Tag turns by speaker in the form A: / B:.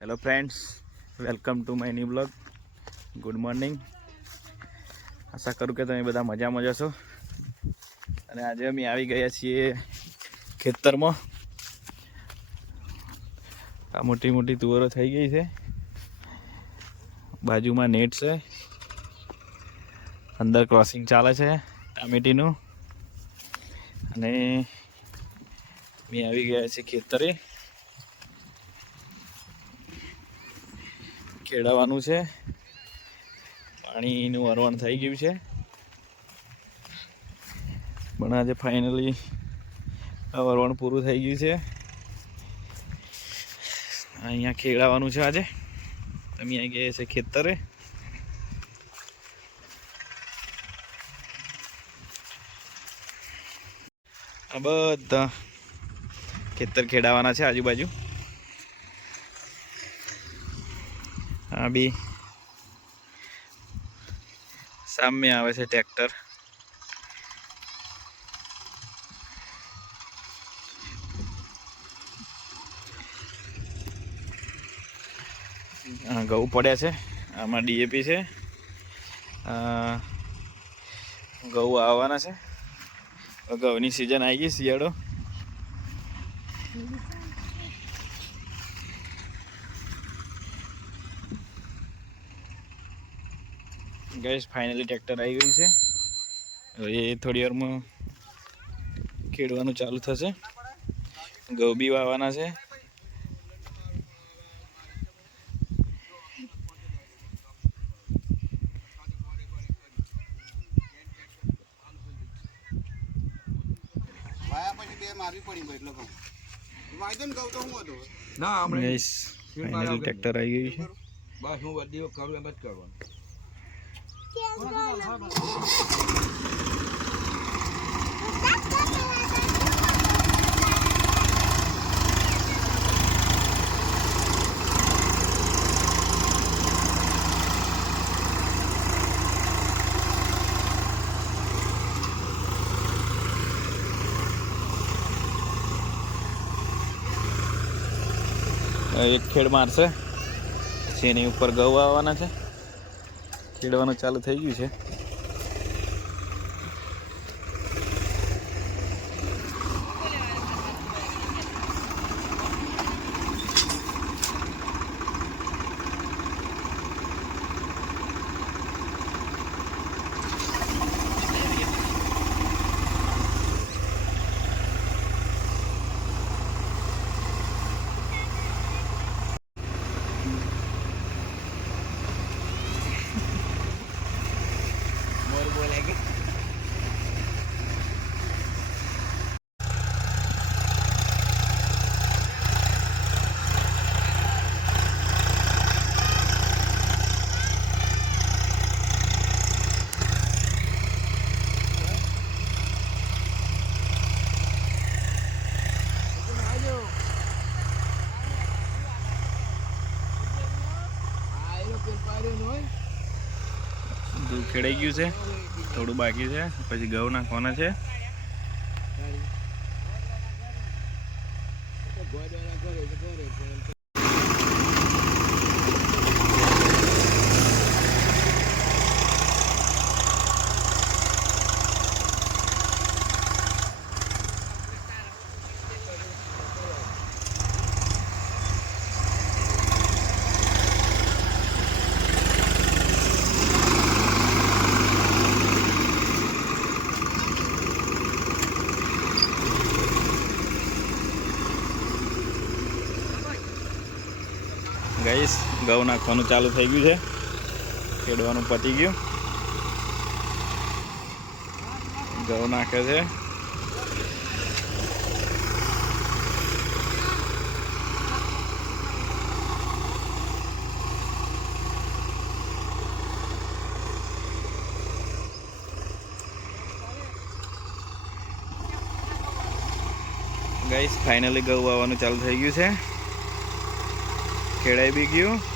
A: Hello friends welcome to my new blog good morning આશા કરું કે તમે બધા મજામાં જશો અને આજે અમે આવી ગયા છીએ ખેતરમાં. આ મોટી મોટી તુવરો થઈ ગઈ છે. બાજુમાં નેટ છે. અંદર ક્રોસિંગ ચાલે છે ટામેટીનું અને મેં આવી ગયા છે ખેતરે. ખેડાવાનું છે. પાણીનું વરવણ થઈ ગયું છે. પણ આજે ફાઇનલી વરવણ પૂરું થઈ ગયું છે. અહીંયા ખેડાવાનું છે આજે. અમે અહીં ગયા છે ખેતરે. આ બધા ખેતર ખેડાવાના છે આજુબાજુ. આ બી સામે આવે છે ટ્રેક્ટર. ઘઉં પડ્યા છે. આમાં ડીએપી છે. ઘઉં આવવાના છે. ઘઉંની સિઝન આવી ગઈ શિયાળો. ગેસ ફાઇનલી ટ્રેક્ટર આવી ગયું છે. હવે એ થોડી વારમાં ખેડવાનું ચાલુ થશે. ઘઉં બી વાવવાના છે.
B: વાયા પછી બે મારવી પડી હોય એટલે કહું વાયદો ને
C: હમણાં
A: ટ્રેક્ટર આવી ગયું છે.
C: બસ હું બધી કરું એમ જ કરવાનું.
A: એક ખેડ મારશે. પછી એની ઉપર ઘઉં આવવાના છે. ખેડવાનું ચાલુ થઈ ગયું છે. ખેડાઈ ગયું છે. થોડું બાકી છે. પછી ઘઉં નાખવાના છે. ગઈશ ઘઉં નાખવાનું ચાલુ થઈ ગયું છે. ખેડવાનું પતી ગયું. ઘઉં નાખે છે. ગઈસ ફાઇનલી ઘઉં આવવાનું ચાલુ થઈ ગયું છે. ખેડાઈ બી ગયું.